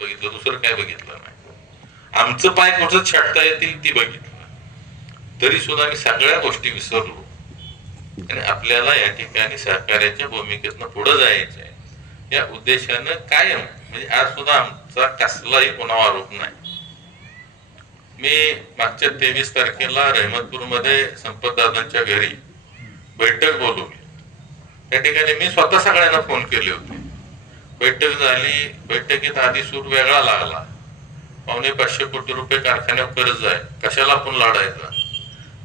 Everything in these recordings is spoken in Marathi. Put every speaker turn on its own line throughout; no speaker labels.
बघितलं दुसरं काय बघितलं नाही. आमचं पाय कुठं छाटता येतील ती बघितलं तरी सुद्धा मी सगळ्या गोष्टी विसरलो. आणि आपल्याला या ठिकाणी सहकार्याच्या भूमिकेतनं पुढे जायचं आहे. या उद्देशानं कायम म्हणजे आज सुद्धा आमचा कसलाही कोणावर आरोप नाही. मी मागच्या तेवीस तारखेला रहमतपूरमध्ये संपतदादांच्या घरी बैठक बोलवली. त्या ठिकाणी मी स्वतः सगळ्यांना फोन केले होते. बैठक झाली. बैठकीत आधी सूर वेगळा लागला. पावणे पाचशे कोटी रुपये कारखान्यावर कर्ज आहे. कशाला आपण लढायचा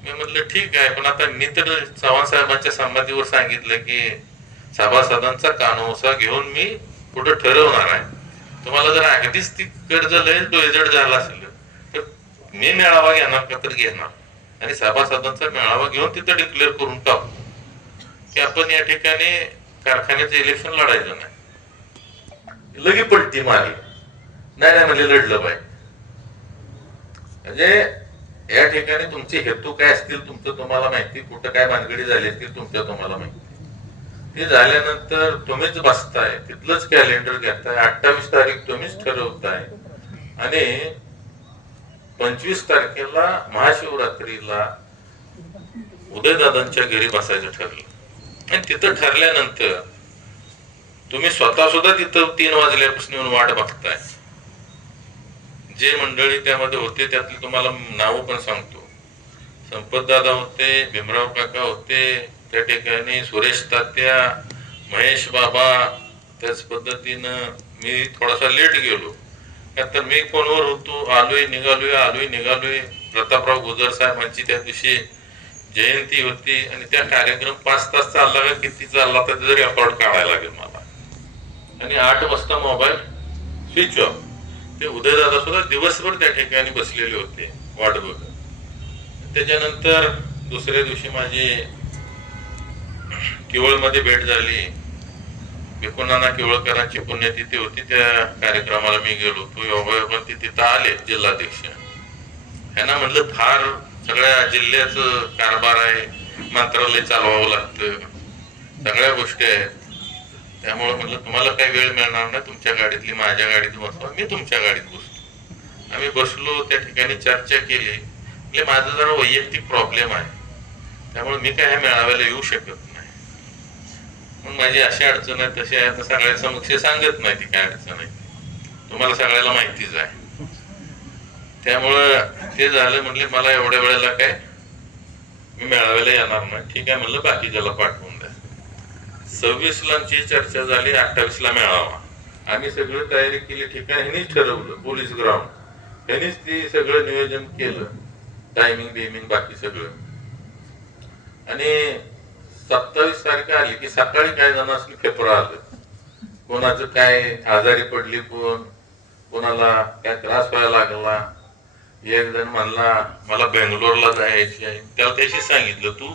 मी म्हटलं ठीक आहे पण आता मी तर चव्हाण साहेबांच्या संमतीवर सांगितलं की सभासदांचा कानोसा घेऊन मी कुठं ठरवणार आहे. तुम्हाला जर अगदीच ती कर्ज लय डोळजड झाला असेल तर मी मेळावा घेणार का तर घेणार? आणि सभासदांचा मेळावा घेऊन तिथं डिक्लेअर करून टाकू. की आपण या ठिकाणी कारखान्याचं इलेक्शन लढायचं नाही. लगी पडती मारली. नाही नाही म्हणजे लढलं पाहिजे म्हणजे या ठिकाणी तुमचे हेतू काय असतील तुमचं तुम्हाला माहिती. कुठं काय भानगडी झाली असतील तुमच्या तुम्हाला माहिती. ते झाल्यानंतर तुम्हीच बसताय. तिथलंच कॅलेंडर घेताय. अठ्ठावीस तारीख तुम्हीच ठरवताय. आणि पंचवीस तारखेला महाशिवरात्रीला उदयदादांच्या घरी बसायचं ठरलं. आणि तिथं ठरल्यानंतर तुम्ही स्वतः सुद्धा तिथं तीन वाजल्यापासून येऊन वाट बघताय. जे मंडळी त्यामध्ये होते त्यातली तुम्हाला नावं पण सांगतो. संपतदादा होते भीमराव काका होते त्या ठिकाणी सुरेश तात्या महेश बाबा त्याच पद्धतीनं मी थोडासा लेट गेलो. का तर मी फोनवर होतो आलोय निघालोय आलोय निघालोय. प्रतापराव गुजर साहेबांची त्या दिवशी जयंती होती आणि त्या कार्यक्रम पाच तास चालला का किती चालला तर जरी रेकॉर्ड काढायला लागेल मला. आणि आठ वाजता मोबाईल स्विच ऑफ. ते उदयदादा सुद्धा दिवसभर त्या ठिकाणी बसलेले होते वाट बघत. त्याच्यानंतर दुसऱ्या दिवशी माझी केवळमध्ये भेट झाली. विकुणाना केवळकरांची पुण्यतिथी होती त्या कार्यक्रमाला मी गेलो तो योगायोगाने ते तिथं आले जिल्हाध्यक्ष. ह्यांना म्हटलं फार सगळ्या जिल्ह्याचं कारभार आहे मंत्रालय चालवावं लागतं. सगळ्या गोष्टी आहेत. त्यामुळे म्हटलं तुम्हाला काही वेळ मिळणार नाही तुमच्या गाडीतली माझ्या गाडीत बसवा मी तुमच्या गाडीत बसतो. आम्ही बसलो त्या ठिकाणी चर्चा केली. म्हणजे माझा जरा वैयक्तिक प्रॉब्लेम आहे. त्यामुळे मी काय ह्या मेळाव्याला येऊ शकत नाही. मग माझी अशी अडचण आहे तशी आहे आता सगळ्या समक्ष सांगत नाही ती काय अडचण आहे. तुम्हाला सगळ्याला माहितीच आहे. त्यामुळं ते झालं म्हणले मला एवढ्या वेळेला काय मी मेळाव्याला येणार नाही. ठीक आहे म्हणलं बाकीच्याला पाठवून द्या. सव्वीस लांची चर्चा झाली अठ्ठावीस ला मेळावा. आम्ही सगळं तयारी केली ठिकाण ह्यांनीच ठरवलं पोलीस ग्राउंड. ह्यांनीच ते सगळं नियोजन केलं. टायमिंग बिमिंग बाकी सगळं. आणि सत्तावीस तारखे आली की सकाळी काय जण असली पेपर आलं. कोणाचं काय आजारी पडली कोण कोणाला काय त्रास व्हायला लागला एक जण म्हणला मला बेंगलोरला जायचे आहे त्याला त्याशी सांगितलं तू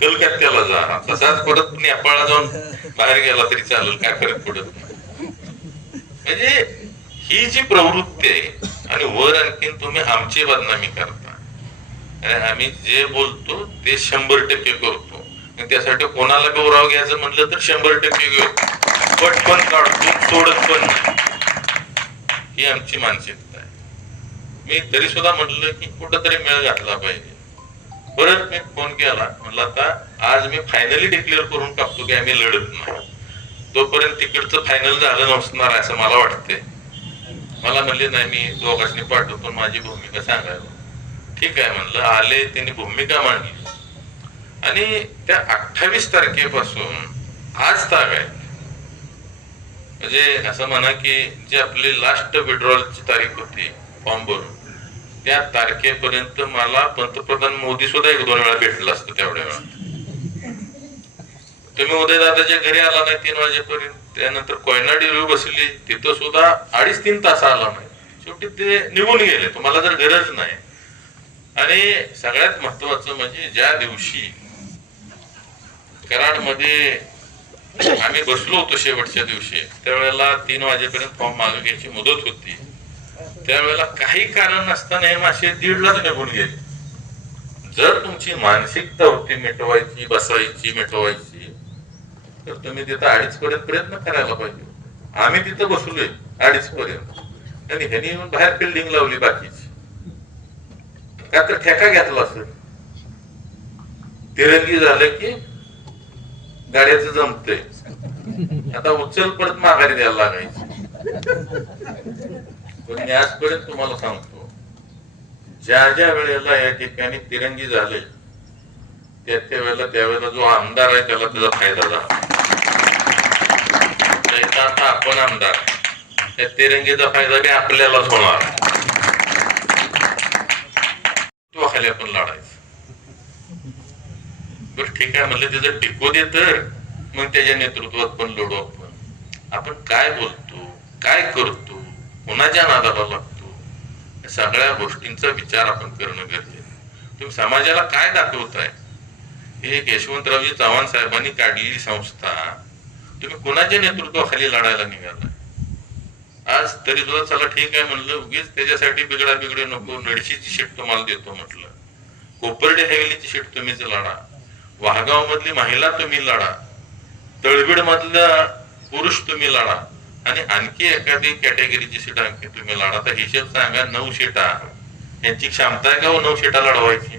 कलकत्त्याला जा. तसाच परत नेपाळला जाऊन बाहेर गेला तरी चालेल काय फरक पडत म्हणजे ही जी प्रवृत्ती आहे आणि वर आणखीन तुम्ही आमची बदनामी करता. आणि आम्ही जे बोलतो ते शंभर टक्के करतो. आणि त्यासाठी कोणाला गौरव घ्यायचं म्हटलं तर शंभर टक्के घेऊ. पट पण काढतो सोडत पण नाही. ही आमची मानसिकता मी तरी सुद्धा म्हटलं की कुठंतरी मेळ घातला पाहिजे. परत मी फोन केला. म्हणला आता आज मी फायनली डिक्लेअर करून टाकतो की आम्ही लढत नाही. तोपर्यंत तिकडचं फायनल झालं नसणार असं मला वाटतंय. मला म्हणले नाही मी दोघांनी पाठवतो. माझी भूमिका सांगायला. ठीक आहे म्हणलं. आले त्यांनी भूमिका मांडली. आणि त्या अठ्ठावीस तारखेपासून आज ताग आहे. म्हणजे असं म्हणा की जे आपली लास्ट विड्रॉलची तारीख होती फॉर्म भरून. त्या तारखेपर्यंत मला पंतप्रधान मोदी सुद्धा एक दोन वेळा भेटलं असतं तेवढ्या वेळा. तुम्ही उदयदादाच्या घरी आला नाही तीन वाजेपर्यंत. त्यानंतर कोयना डिव्ह्यू बसली. तिथं सुद्धा अडीच तीन तास आला नाही. शेवटी ते निघून गेले. तुम्हाला जर गरज नाही. आणि सगळ्यात महत्वाचं म्हणजे ज्या दिवशी कराडमध्ये आम्ही बसलो होतो शेवटच्या दिवशी त्यावेळेला तीन वाजेपर्यंत फॉर्म मागे घ्यायची मुदत होती. त्यावेळेला काही कारण नसताना हे मासे दीडलाच निघून गेले. जर तुमची मानसिक प्रवृत्ती मिटवायची बसवायची मिटवायची तर तुम्ही तिथं अडीच पर्यंत प्रयत्न करायला पाहिजे. आम्ही तिथं बसलोय अडीच पर्यंत. आणि ह्यानी येऊन बाहेर बिल्डिंग लावली बाकीची. का तर ठेका घेतला असेल. तिरंगी झालं की गाड्याच जमतय. आता उचल परत माघारी द्यायला लागायची. पण मी आजपर्यंत तुम्हाला सांगतो. ज्या ज्या वेळेला या ठिकाणी तिरंगी झाले त्या त्या वेळेला त्यावेळेला जो आमदार आहे त्याला त्याचा फायदा झाला. आता आपण आमदार त्या तिरंगीचा फायदा बी आपल्यालाच होणार. तो खाली आपण लढायचं. बरं ठीक आहे म्हणलं त्याचं टिकू दे तर मग त्याच्या नेतृत्वात पण लढू आपण. आपण काय बोलतो काय करतो कोणाच्या नादाला लागतो. या सगळ्या गोष्टींचा विचार आपण करणं गरजेचं तुम्ही समाजाला काय दाखवताय? हे एक यशवंतरावजी चव्हाण साहेबांनी काढलेली संस्था तुम्ही कोणाच्या नेतृत्वाखाली लढायला निघालाय? आज तरी तुला चला ठीक आहे म्हणलं उगीच त्याच्यासाठी बिगडा बिगडे नको नडशीची शीट तुम्हाला देतो म्हटलं. कोपर्डे हवेलीची शीट तुम्हीच लढा. वाहगाव मधली महिला तुम्ही लढा. तळबीड मधला पुरुष तुम्ही लढा. आणि आणखी एखादी कॅटेगरीची सीट आणखी तुम्ही लढा तर हिशेब सांगा नऊ सीटा. यांची क्षमता आहे का हो नऊ सीटा लढवायची?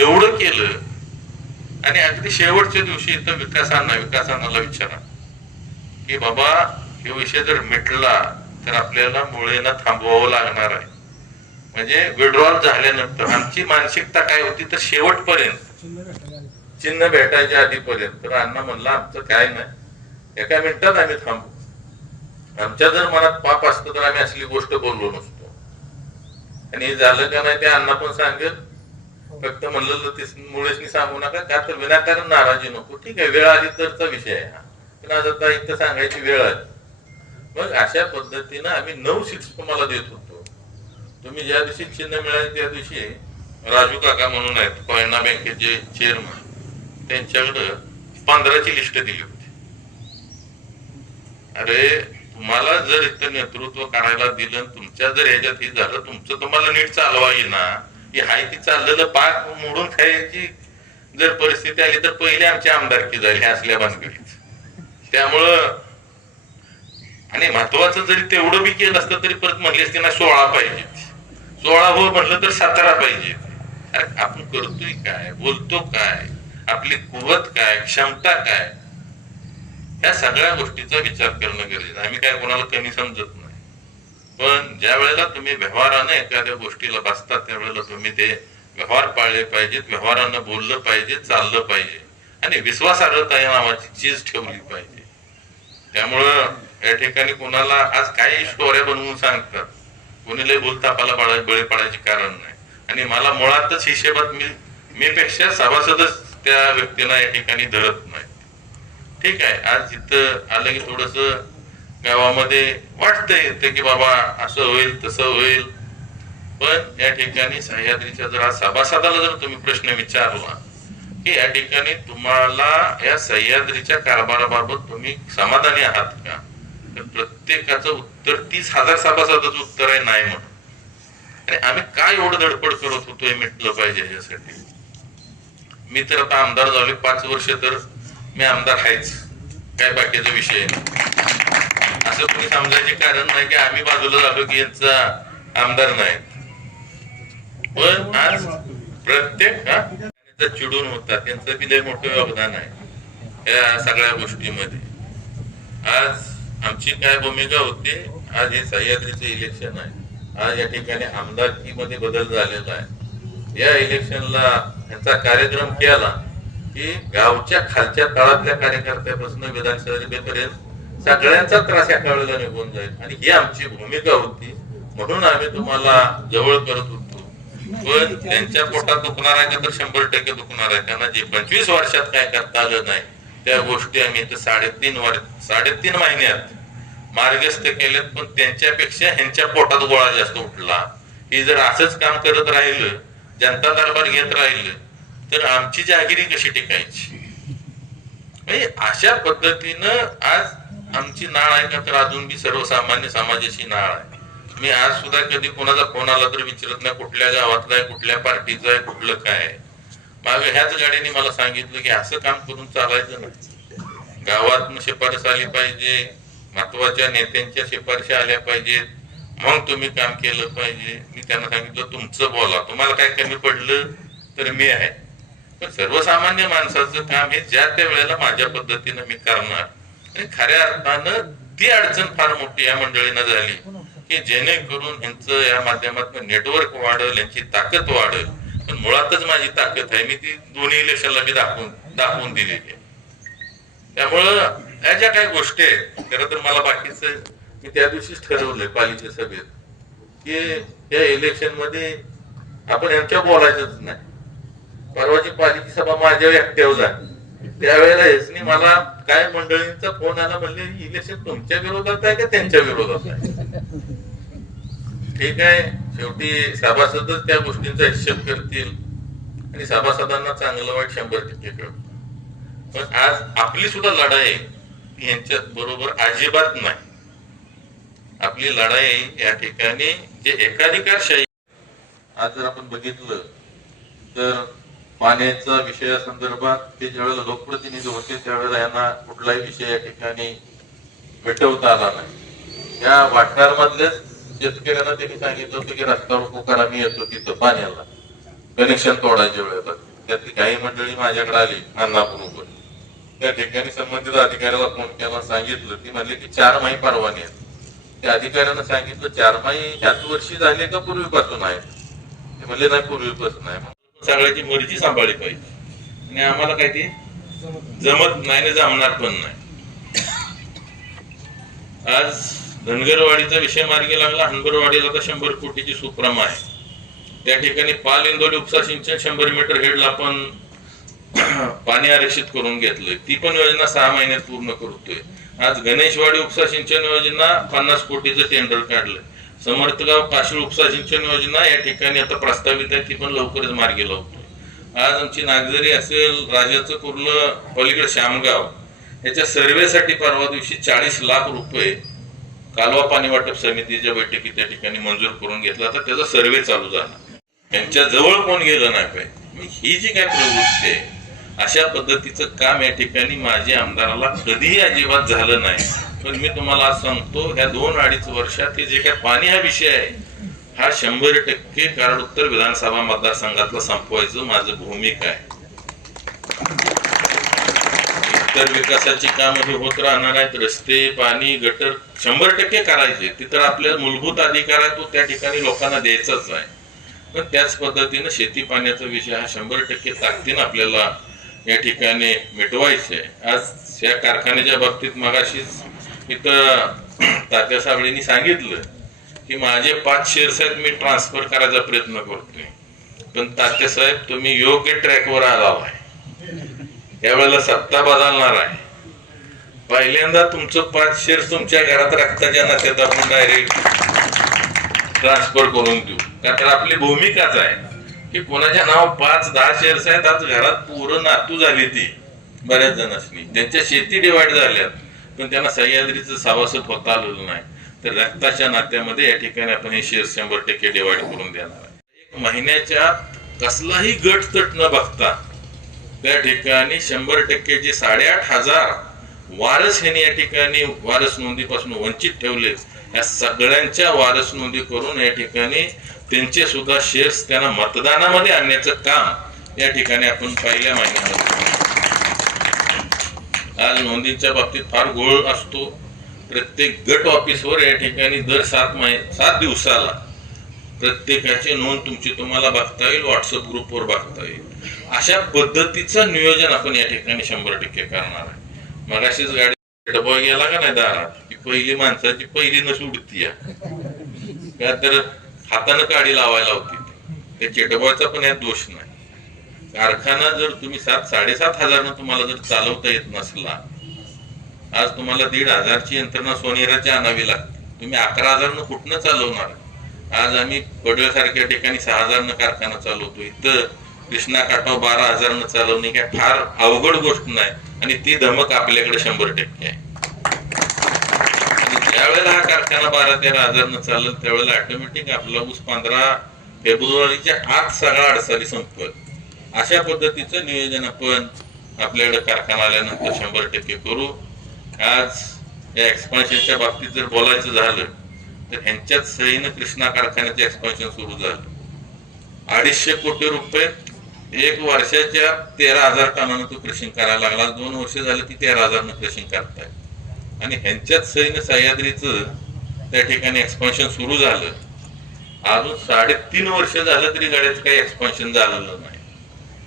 एवढं केलं. आणि अगदी शेवटच्या दिवशी इथं विकासांना विकासांना विचारा. की बाबा हे विषय जर मिटला तर आपल्याला मुळेना थांबवावं लागणार आहे. म्हणजे विड्रॉल झाल्यानंतर आमची मानसिकता काय होती तर शेवटपर्यंत चिन्ह भेटायच्या आधीपर्यंत. तर अण्णा म्हणलं आमचं काय नाही. एका मिनिटात आम्ही थांबू. आमच्या जर मनात पाप असतं तर आम्ही असली गोष्ट बोललो नसतो. आणि हे झालं का नाही ते अण्णा पण सांगेल. फक्त म्हणलं ते मुळेच सांगू नका. का तर विनाकारण नाराजी नको. ठीक आहे वेळ आली तरचा विषय आहे हा. पण आज आता इथं सांगायची वेळ आली. मग अशा पद्धतीनं आम्ही नऊ सीट्स तुम्हाला देत होतो. तुम्ही ज्या दिवशी चिन्ह मिळाले त्या दिवशी राजू काका म्हणून आहेत कोयना बँकेचे चेअरमन त्यांच्याकडं पंधराची लिस्ट दिली होती. अरे तुम्हाला जर इथं नेतृत्व करायला दिलं तुमच्या जर ह्याच्यात हे झालं तुमचं तुम्हाला नीट चालवा ना. की हाय ती चाललेलं पाक मोडून खायची जर परिस्थिती आली तर पहिले आमची आमदारकी झाली असल्या भानगडीत. त्यामुळं आणि महत्वाचं जरी तेवढं बी केलं असतं तरी परत म्हणले असते ना सोळा पाहिजे सोळा हो म्हटलं तर सतरा पाहिजे अरे आपण करतोय काय? बोलतो काय? आपली कुवत काय? क्षमता काय? या सगळ्या गोष्टीचा विचार करणं गरजेचं आम्ही काय कोणाला कमी समजत नाही. पण ज्या वेळेला तुम्ही व्यवहारानं एखाद्या गोष्टीला बसता त्यावेळेला तुम्ही ते व्यवहार पाळले पाहिजेत व्यवहारानं बोललं पाहिजे चाललं पाहिजे. आणि विश्वासार्हता या नावाची चीज ठेवली पाहिजे. त्यामुळं या ठिकाणी कोणाला आज काही स्टोऱ्या बनवून सांगतात. कोणीलाही लय बोलतापाला पाळा बळी पाडायचे कारण नाही. आणि मला मुळातच हिशेबात मी मी पेक्षा सभासदच त्या व्यक्तीला या ठिकाणी धरत नाही. ठीक आहे. आज तिथं आलं की थोडस गावामध्ये वाटतंय येतं की बाबा असं होईल तसं होईल. पण या ठिकाणी सह्याद्रीच्या जर आज सभासदाला जर तुम्ही प्रश्न विचारला की या ठिकाणी तुम्हाला या सह्याद्रीच्या कारभाराबाबत तुम्ही समाधानी आहात का? तर प्रत्येकाचं उत्तर तीस हजार सभासदाचं उत्तर आहे नाही म्हणून. आणि आम्ही काय एवढं धडपड करत होतो हे मिटलं पाहिजे यासाठी? मी तर आता आमदार झालो पाच वर्ष तर. मी आमदार आहेच काय बाकीचा विषय? असं कोणी समजायचे कारण नाही की आम्ही बाजूला झालो की यांचा आमदार नाही. पण आज प्रत्येक चिडून होता त्यांचं बी लय मोठं योगदान आहे या सगळ्या गोष्टीमध्ये. आज आमची काय भूमिका होती? आज हे सह्याद्रीचं इलेक्शन आहे. आज या ठिकाणी आमदारकीमध्ये बदल झालेला आहे. या इलेक्शनला ह्यांचा कार्यक्रम केला. की गावच्या खालच्या तळातल्या कार्यकर्त्यापासून विधानसभेपर्यंत सगळ्यांचा त्रास या काळाला निघून जाईल. आणि ही आमची भूमिका होती. म्हणून आम्ही तुम्हाला जवळ करत होतो. पण त्यांच्या पोटात दुखणार आहे का तर शंभर टक्के दुखणार आहे. त्यांना जे पंचवीस वर्षात काय करता आलं नाही त्या गोष्टी आम्ही इथं साडेतीन वर्ष साडेतीन महिन्यात मार्गस्थ केलेत पण त्यांच्यापेक्षा ह्यांच्या पोटात गोळा जास्त उठला. ही जर असंच काम करत राहिलं जनता दरबार घेत राहिलं तर आमची जहागिरी कशी टिकायची? म्हणजे अशा पद्धतीनं आज आमची नाळ आहे का तर अजून बी सर्वसामान्य समाजाची नाळ आहे. मी आज सुद्धा कधी कोणाचा फोन आला तर विचारत नाही कुठल्या गावातला आहे कुठल्या पार्टीचा आहे कुठलं काय आहे. मागे ह्याच गाडीने मला सांगितलं की असं काम करून चालायचं नाही. गावात शिफारस आली पाहिजे महत्त्वाच्या नेत्यांच्या शिफारशी आल्या पाहिजेत मग तुम्ही काम केलं पाहिजे. मी त्यांना सांगितलं तुमचं बोला. तुम्हाला काय कमी पडलं तर मी आहे. पण सर्वसामान्य माणसाचं काम हे ज्या त्या वेळेला माझ्या पद्धतीनं मी करणार आणि खऱ्या अर्थानं ती अडचण फार मोठी या मंडळीनं झाली की जेणेकरून यांचं या माध्यमातून नेटवर्क वाढल यांची ताकद वाढल. पण मुळातच माझी ताकद आहे मी ती दोन्ही इलेक्शनला मी दाखवून दाखवून दिलेली आहे. त्यामुळं या ज्या काही गोष्टी आहेत खरं तर मला बाकीचं मी त्या दिवशीच ठरवलंय पालिका सभेत की या इलेक्शनमध्ये आपण यांच्या बोलायचंच नाही. परवाची पालिका सभा माझ्या एकट्यावर झाली. त्यावेळेला हेचनी मला काय मंडळींचा फोन आला म्हणले इलेक्शन तुमच्या विरोधात आहे का त्यांच्या विरोधात आहे? ठीक आहे. शेवटी सभासदच त्या गोष्टींचा हिशेब करतील आणि सभासदांना चांगलं वाईट शंभर टक्के कळतं. पण आज आपली सुद्धा लढाई यांच्या बरोबर अजिबात नाही. आपली लढाई या ठिकाणी जे एकाधिकारशाही आज जर आपण बघितलं तर पाण्याचा विषया संदर्भात ते ज्यावेळेला लोकप्रतिनिधी होते त्यावेळेला यांना कुठलाही विषय या ठिकाणी भेटवता आला नाही. या वाठारमधल्याच शेतकऱ्यांना त्यांनी सांगितलं होतं की रस्ता पुकार आम्ही येतो तिथं पाण्याला. कनेक्शन तोडायच्या वेळेला. त्यातली काही मंडळी माझ्याकडे आली अन्नाबरोबर त्या ठिकाणी संबंधित अधिकाऱ्याला फोन केला सांगितलं. ती म्हणले की चार माही परवाने आहेत. त्या अधिकाऱ्यानं सांगितलं चार माही ह्याच वर्षी झाले का पूर्वीपासून आहेत? ते म्हणले नाही पूर्वीपासून आहे. सगळ्याची मर्जी सांभाळली पाहिजे. आणि आम्हाला काय ते? जमत नाही जमणार पण नाही. आज धनगरवाडीचा विषय मार्गी लागला. हनगरवाडीला तर शंभर कोटीची सुप्रमा आहे. त्या ठिकाणी पाल इंदोली उपसा सिंचन शंभर मीटर हेडला आपण पाणी आरक्षित करून घेतलंय. ती पण योजना सहा महिन्यात पूर्ण करतोय. आज गणेशवाडी उपसा सिंचन योजना पन्नास कोटीचं टेंडर काढलंय. समर्थगाव काशीळ उपसा सिंचन योजना या ठिकाणी आता प्रस्तावित आहे ती पण लवकरच मार्गी लावतोय. आज आमची नागझरी असेल राजाचं कुर्लं पलीकडे श्यामगाव याच्या सर्वेसाठी परवा दिवशी चाळीस लाख रुपये कालवा पाणी वाटप समितीच्या बैठकीत त्या ठिकाणी मंजूर करून घेतला तर त्याचा सर्वे चालू झाला. त्यांच्या जवळ कोण गेलं नाही पाहिजे ही जी काय प्रवृत्ती आहे अशा पद्धतीचं काम या ठिकाणी माझ्या आमदाराला कधीही अजिबात झालं नाही. पण मी तुम्हाला सांगतो ह्या दोन अडीच वर्षात हे जे काय पाणी हा विषय आहे हा शंभर टक्के कारण उत्तर विधानसभा मतदारसंघातला संपवायचं माझं भूमिका आहे. इतर विकासाची कामं हे होत राहणार आहेत रस्ते पाणी गटर शंभर टक्के करायचे. तिथं आपल्या मूलभूत अधिकार आहे तो त्या ठिकाणी लोकांना द्यायचाच आहे. पण त्याच पद्धतीनं शेती पाण्याचा विषय हा शंभर टक्के ताकदीनं आपल्याला या ठिकाणी मिटवायचे आज या कारखान्याच्या बाबतीत मगाशीच इथं तात्या साबळेंनी सांगितलं की माझे पाच शेअर्स आहेत मी ट्रान्सफर करायचा प्रयत्न करतोय. पण तात्या साहेब तुम्ही योग्य ट्रॅकवर आला आहे. यावेळेला सत्ता बदलणार आहे. पहिल्यांदा तुमचं पाच शेअर्स तुमच्या घरात रक्ताच्या नात्यात आपण डायरेक्ट ट्रान्सफर करून देऊ. कारण तर आपली भूमिकाच आहे की कोणाच्या नाव पाच दहा शेअर्स आहेत आज घरात पूर्ण नातू झाली ती. बऱ्याच जणांनी त्यांच्या शेती डिवाइड झाल्यात. पण त्यांना सह्याद्रीचं सभासद होता आलेलं नाही. तर रक्ताच्या नात्यामध्ये या ठिकाणी आपण हे शेअर शंभर टक्के डिवाइड करून देणार आहे. एक महिन्याच्या कसलाही गट तट न बघता त्या ठिकाणी शंभर टक्के जे साडेआठ हजार वारस ह्यांनी या ठिकाणी वारस नोंदीपासून वंचित ठेवले या सगळ्यांच्या वारस नोंदी करून या ठिकाणी त्यांचे सुद्धा शेअर्स त्यांना मतदानामध्ये आणण्याचं काम या ठिकाणी आपण पहिल्या महिन्यामध्ये आज नोंदीच्या बाबतीत फार गोळ असतो. प्रत्येक गट ऑफिसवर या ठिकाणी दर सात महिने सात दिवसाला प्रत्येकाची नोंद तुमची तुम्हाला बघता येईल व्हॉट्सअप ग्रुपवर बघता येईल. अशा पद्धतीचं नियोजन आपण या ठिकाणी शंभर टक्के करणार आहे. मगाशीच गाडी डबा गेला का नाही दारात? की पहिली माणसाची पहिली नस उडती का तर हातानं काडी लावायला होती त्या चेटबॉयचा पण यात दोष नाही. कारखाना जर तुम्ही सात साडेसात हजारनं तुम्हाला जर चालवता येत नसला आज तुम्हाला दीड हजारची यंत्रणा सोनेराची आणावी लागते. तुम्ही अकरा हजारनं कुठनं चालवणार? आज आम्ही पडव्यासारख्या ठिकाणी सहा हजारनं कारखाना चालवतो इथं कृष्णा काठाव बारा हजारनं चालवणे काय फार अवघड गोष्ट नाही आणि ती धमक आपल्याकडे शंभर टक्के आहे. आणि ज्यावेळेला हा कारखाना बारा तेरा हजारनं चालेल त्यावेळेला ऑटोमॅटिक आपला ऊस पंधरा फेब्रुवारीच्या आत सगळा अडचणी संपत अशा पद्धतीचं नियोजन आपण आपल्याकडे कारखाना आल्यानंतर शंभर टक्के करू. आज या एक्सपान्शनच्या बाबतीत जर बोलायचं झालं तर ह्यांच्याच सहीनं कृष्णा कारखान्याचं एक्सपान्शन सुरू झालं. अडीचशे कोटी रुपये एक वर्षाच्या तेरा हजार टनानं तो क्रशिंग करायला लागला. दोन वर्ष झालं की तेरा हजारनं क्रशिंग करताय. आणि ह्यांच्याच सहीनं सह्याद्रीचं त्या ठिकाणी एक्सपान्शन सुरू झालं. अजून साडेतीन वर्ष झालं तरी गाड्याचं काही एक्सपान्शन झालेलं नाही.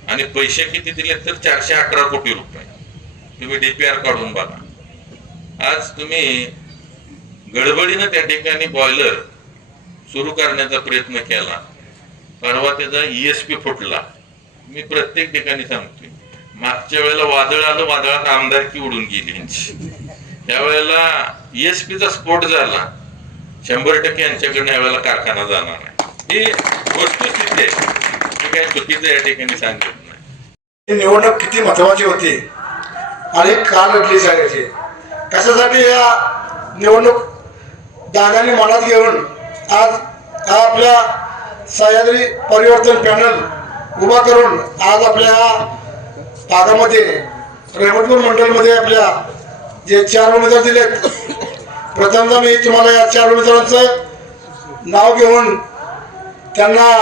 आणि पैसे किती दिले तर चारशे अठरा कोटी रुपये. तुम्ही डीपीआर काढून बघा. आज तुम्ही गडबडीनं त्या ठिकाणी बॉयलर सुरू करण्याचा प्रयत्न केला. परवा त्याचा ईएसपी फुटला. मी प्रत्येक ठिकाणी सांगतोय. मागच्या वेळेला वादळ आलं वादळात आमदारकी उडून गेली त्यावेळेला ईएसपीचा स्फोट झाला. शंभर टक्के यांच्याकडनं यावेळेला कारखाना जाणार आहे. ही वस्तुस्थिती आहे. काही चुकीचं या ठिकाणी सांगत
निवडणूक किती महत्वाची होती? आणि का लढली जायची कशासाठी या निवडणूक दादाने मनात घेऊन आज हा आपल्या सह्याद्री परिवर्तन पॅनल उभा करून आज आपल्या भागामध्ये रेवटपूर मंडळमध्ये आपल्या जे चार उमेदवार दिलेत प्रथमतः मी तुम्हाला या चार उमेदवारांचं नाव घेऊन त्यांना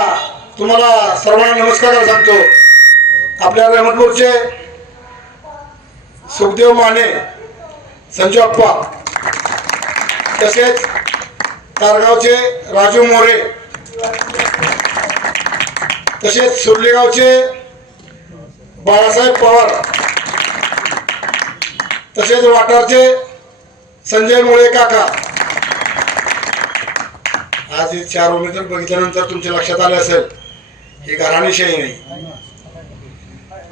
तुम्हाला सर्वांना नमस्कार सांगतो. आपल्या रहमतपूरचे सुखदेव माने संजू अप्पा तसेच तारगावचे राजू मोरे तसेच सुर्लेगावचे बाळासाहेब पवार तसेच वाटारचे संजय मुळे काका. आज हे चार उमेदवार बघितल्यानंतर तुमच्या लक्षात आले असेल ही घराणीशाही नाही.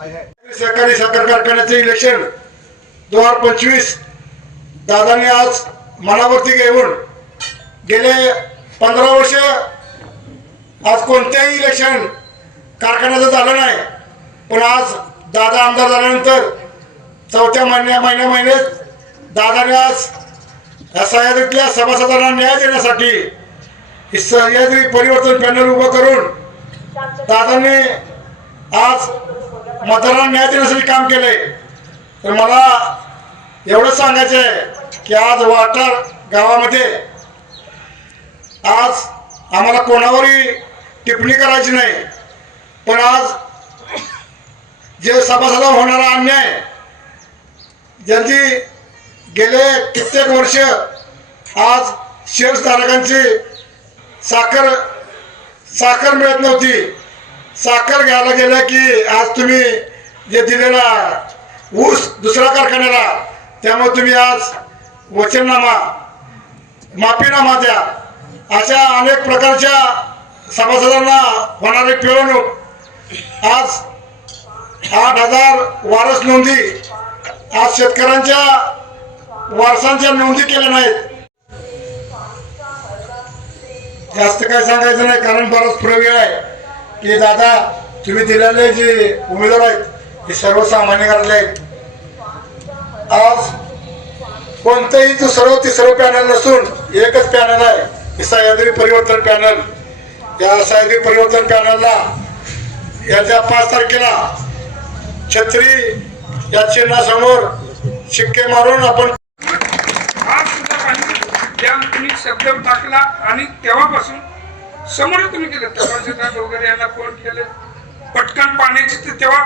सहकारी साखर कारखान्याचे इलेक्शन दोन हजार पंचवीस. दादांनी आज मनावरती घेऊन गेले पंधरा वर्ष. आज कोणत्याही इलेक्शन कारखान्याचं झालं नाही. पण आज दादा आमदार झाल्यानंतर चौथ्या महिन्या महिन्या महिन्यात दादाने आज या सह्याद्रीतल्या सभासदांना न्याय देण्यासाठी ही सह्याद्री परिवर्तन पॅनल उभं करून दादांनी आज मतदारांना न्याय देण्यासाठी काम केलंय. तर मला एवढंच सांगायचं आहे की आज वाटार गावामध्ये आज आम्हाला कोणावरही टिप्पणी करायची नाही. पण आज जे सभासदा होणारा अन्याय ज्यांची गेले कित्येक वर्ष आज शेअर्सधारकांची साखर साखर मिळत नव्हती. साखर घ्यायला गेलं की आज तुम्ही जे दिलेला ऊस दुसऱ्या कारखान्याला त्यामुळे तुम्ही आज वचननामा माफीनामा द्या. अशा अनेक प्रकारच्या सभासदांना होणारी पिळवणूक आज आठ हजार वारस नोंदी आज शेतकऱ्यांच्या वारसांच्या नोंदी केल्या नाहीत. जास्त काय सांगायचं नाही कारण बराच प्रवेळ आहे. की दादा तुम्ही दिलेले जे उमेदवार आहेत ते सर्वसामान्य घरातले आहेत. आज कोणतंही दुसरं तिसरं पॅनल नसून एकच पॅनल आहे सह्याद्री परिवर्तन पॅनल. या सह्याद्री परिवर्तन पॅनलला याच्या पाच तारखेला छत्री या चिन्हासमोर शिक्के मारून आपण
आज सुद्धा तुम्ही शब्द टाकला आणि तेव्हापासून समोर तुम्ही केलं तपासदार वगैरे यांना फोन केले. पटकन पाण्याची तर तेव्हा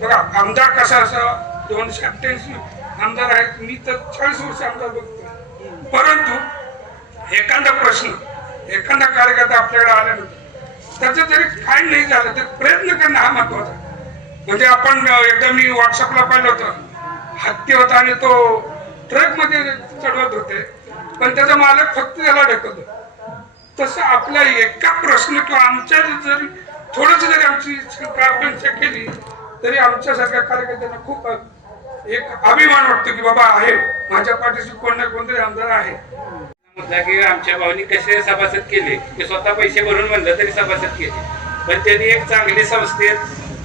बघा आमदार कसा असावा? दोनशे अठ्ठ्याऐंशी आमदार आहेत. मी तर चाळीस वर्ष आमदार बघतो. परंतु एखादा प्रश्न एखादा कार्यकर्ता आपल्याकडे आल्यानंतर त्याचं जरी काय नाही झालं तर प्रयत्न करणं हा महत्त्वाचा म्हणजे आपण एकदा मी व्हॉट्सअपला पाहिलं होतं. हत्ती होता आणि तो ट्रकमध्ये चढवत होते. पण त्याचा मालक फक्त त्याला ढकलतो. तसं आपला एका प्रश्न किंवा आमच्या जर थोडस जरी आमची प्रार्थना केली तरी आमच्यासारख्या कार्यकर्त्यांना खूप एक अभिमान वाटतो की बाबा आहे माझ्या पाठीशी कोण ना कोणतरी आमदार आहे.
म्हटलं की आमच्या भाऊनी कसे सभासद केले ते स्वतः पैसे भरून म्हणलं तरी सभासद केले. पण त्यांनी एक चांगली संस्थेत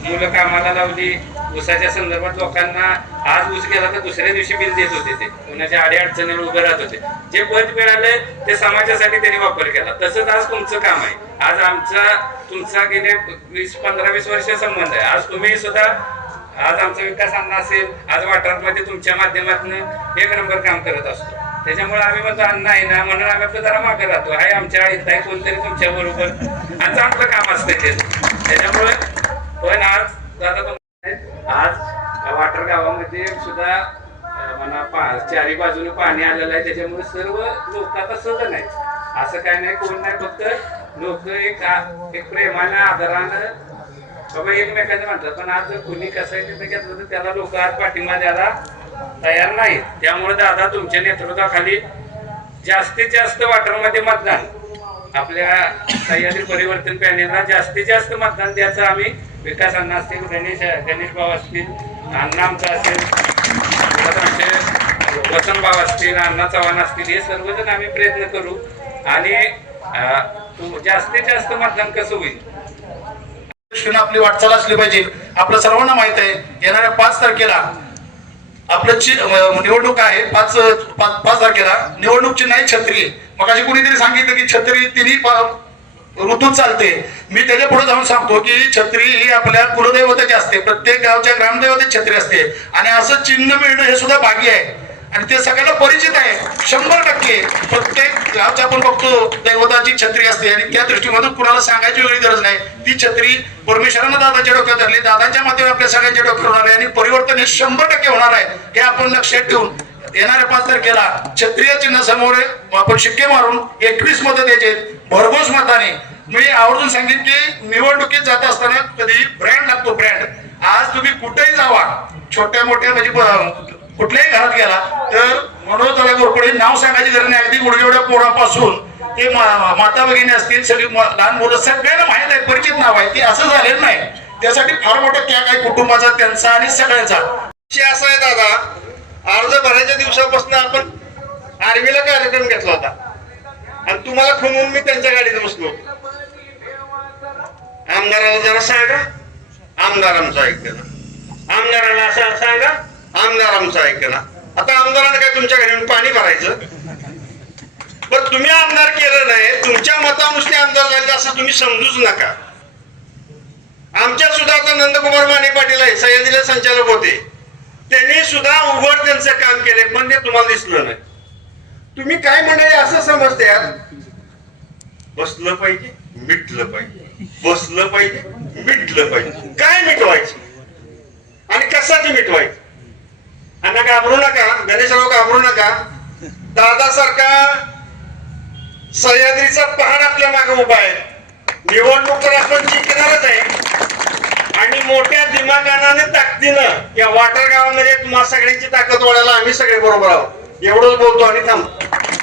मुलं कामाला लावली ऊसाच्या संदर्भात लोकांना आज ऊस गेला तर दुसऱ्या दिवशी बिल देत होते ते. उन्हाच्या आडी अडचणीवर उभे राहत होते. जे पद मिळाले ते समाजासाठी त्यांनी वापर केला. तसंच आज तुमचं काम आहे. आज आमचा तुमचा गेले वीस पंधरा वीस वर्ष संबंध आहे. आज तुम्ही सुद्धा आज आमचा विकास अण्णा असेल आज वाठारामध्ये तुमच्या माध्यमातून एक नंबर काम करत असतो. त्याच्यामुळे आम्ही म्हणतो अन्न आहे ना म्हणून आम्ही आपलं जरा मागे राहतो. आहे आमच्या इथं आहे कोणतरी तुमच्या बरोबर. आणि चांगलं काम असतं ते. त्याच्यामुळे पण आज दादा तुम- आज वाटर गावामध्ये सुद्धा म्हणा पा चारी बाजूने पाणी आलेलं आहे त्याच्यामुळे सर्व लोक आता सजन आहेत. असं काय नाही कोण नाही फक्त लोक एक एक प्रेमानं आदरानं बाबा एकमेकांचं म्हणतात पण आज जर कसं आहे तिथं घेतलं तर त्याला लोक आज पाठिंबा द्यायला तयार नाहीत. त्यामुळे दादा तुमच्या नेतृत्वाखाली जास्तीत जास्त वाटरमध्ये मतदान आपल्या सह्याद्री परिवर्तन पॅनेलला जास्तीत जास्त मतदान द्यायचं आम्ही विकास अण्णा असतील गणेश गणेश भाऊ असतील अण्णा आमचा असेल परत आमचे असतील अण्णा चव्हाण असतील हे सर्वजण आम्ही प्रयत्न करू. आणि तू- जास्तीत जास्त मतदान कसं होईल?
दृष्टीनं आपली वाटचाल असली पाहिजे. आपलं सर्वांना माहीत आहे येणाऱ्या पाच तारखेला आपलं निवडणूक आहे. पाच पाच पाच तारखेला निवडणूकची नाही छत्री. मग अशी कुणीतरी सांगितलं की छत्री तिन्ही पा- ऋतूत चालते. मी त्याच्या पुढे जाऊन सांगतो की छत्री ही आपल्या कुलदैवताची असते. प्रत्येक गावच्या ग्रामदैवतेची छत्री असते. आणि असं चिन्ह मिळणं हे सुद्धा भाग्य आहे. आणि ते सगळ्यांना परिचित आहे. शंभर टक्के प्रत्येक गावच्या आपण बघतो दैवताची छत्री असते. आणि त्या दृष्टीमधून कुणाला सांगायची वेगळी गरज नाही. ती छत्री परमेश्वरानं दादाच्या डोक्यात धरली. दादाच्या माध्यमात आपल्या सगळ्यांच्या डोक्यात होणार आहे. आणि परिवर्तन हे शंभर टक्के होणार आहे. हे आपण लक्षात ठेवून येणाऱ्या पाच तारखेला क्षत्रिय चिन्ह समोर आपण शिक्के मारून एकवीस मतं द्यायचे भरघोस मताने. मी आवर्जून सांगेन की निवडणुकीत जात असताना कधी ब्रँड लागतो ब्रँड आज तुम्ही कुठेही जावा छोट्या मोठ्या म्हणजे कुठल्याही घरात गेला तर मनोज दादा गोरपडे नाव सांगायची गरज नाही. अगदी गुडगेवड्या पोरापासून ते माता भगिनी असतील सगळी लहान मुलं सगळ्यांना माहीत आहे परिचित नाव आहे. ते असं झालेलं नाही. त्यासाठी फार मोठा त्याग आहे कुटुंबाचा त्यांचा आणि सगळ्यांचा.
विषय असा आहे दादा अर्ज भरायच्या दिवसापासून आपण आर्मीला कार्यक्रम घेतला होता. आणि तुम्हाला खुनवून मी त्यांच्या गाडीत बसलो. आमदाराला जरा सांगा. आमदार आमचं ऐकलं आमदाराला असं सांगा. आमदार आमचं ऐकलं आता आमदाराने काय तुमच्या घरी पाणी भरायचं? पण तुम्ही आमदार केलं नाही. तुमच्या मतानुसार आमदार झाले असं तुम्ही समजूच नका. आमच्या सुद्धा आता नंदकुमार माने पाटील आहे सह्याद्रीला संचालक होते. त्यांनी सुद्धा उघड त्यांचं काम केले पण ते तुम्हाला दिसलं नाही. तुम्ही काय म्हणाले असं समजते यार बसलं पाहिजे मिटलं पाहिजे. बसलं पाहिजे मिटलं पाहिजे. काय मिटवायचं? आणि कशासाठी मिटवायचं? आणि घाबरू नका. गणेशराव घाबरू नका. दादासारखा सह्याद्रीचा पहाड आपल्या मागे उभा आहे. निवडणूक तर आपण जिंकणारच आहे. आणि मोठ्या दिमागाने ताकदीनं या वाटर गावामध्ये तुम्हाला सगळ्यांची ताकद वाढायला आम्ही सगळे बरोबर आहोत. एवढंच बोलतो आणि थांबतो